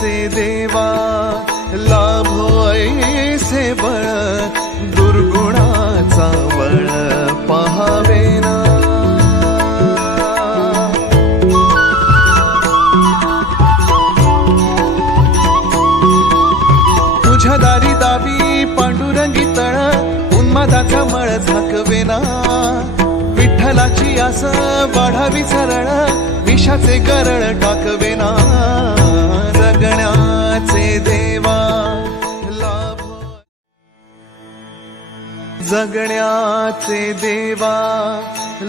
जगण्याचे देवा लाभो ऐसे बळ दुर्गुणाचा बळ पहावेना तुझ्या दारी दावी पांडुरंगी तळ उन्मादाचा मळ झाकवेना विठ्ठलाची आस वाढावी सरळ विषाचे गरळ टाकवेना जगण्याचे देवा लाभ जगण्याचे देवा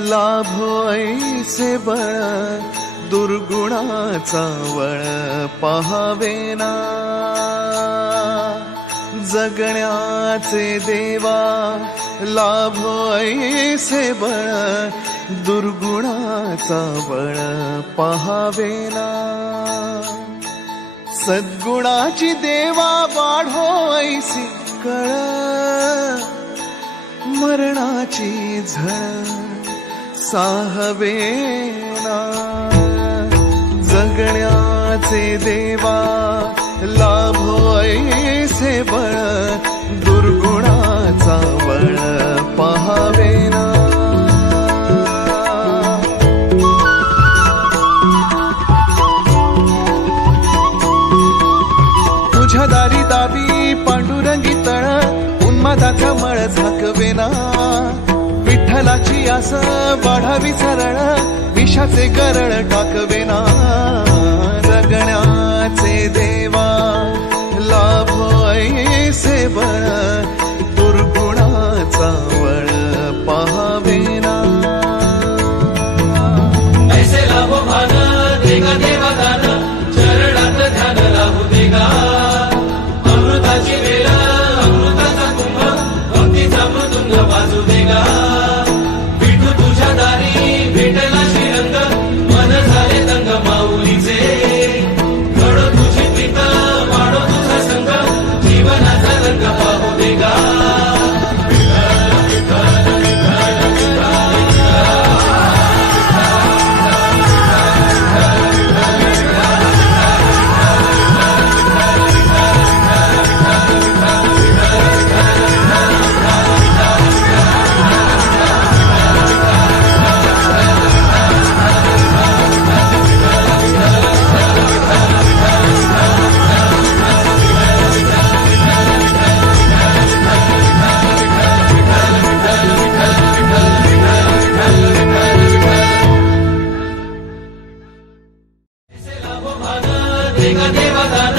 लाभो ऐसे बळ दुर्गुणाचा वळ पहावेना जगण्याचे देवा लाभो ऐसे बळ दुर्गुणाचा बळ पहावेना सद्गुणाची देवा वाढो ऐसी कळ मरणाची झळ साहवेना जगण्याचे देवा लाभो ऐसे बळ दुर्गुणाचा बळ पहावेना तुझ्या दारी दावी पांडुरंगी तळ उन्मादाचा मळ झाकवेना विठ्ठलाची आस वाढावी सरळ विषाचे गरळ टाकवेना जगण्याचे देवा लाभो ऐसे बळ दुर्गुणाचा बळ पहावेना ऐसे लाभो भान देगा देवा दान चरणात ध्यान लाभू देगा अमृताची वेळ अमृताचा कुंभ भक्तीचा मृदुंग वाजू देगा विठू तुझ्या दारी भेटला श्रीरंग मन झाले दंग माऊलीचे घडो तुझी प्रीत वाढो तुझा संग जीवनाचा रंग पाहू देगा देगा देवा दान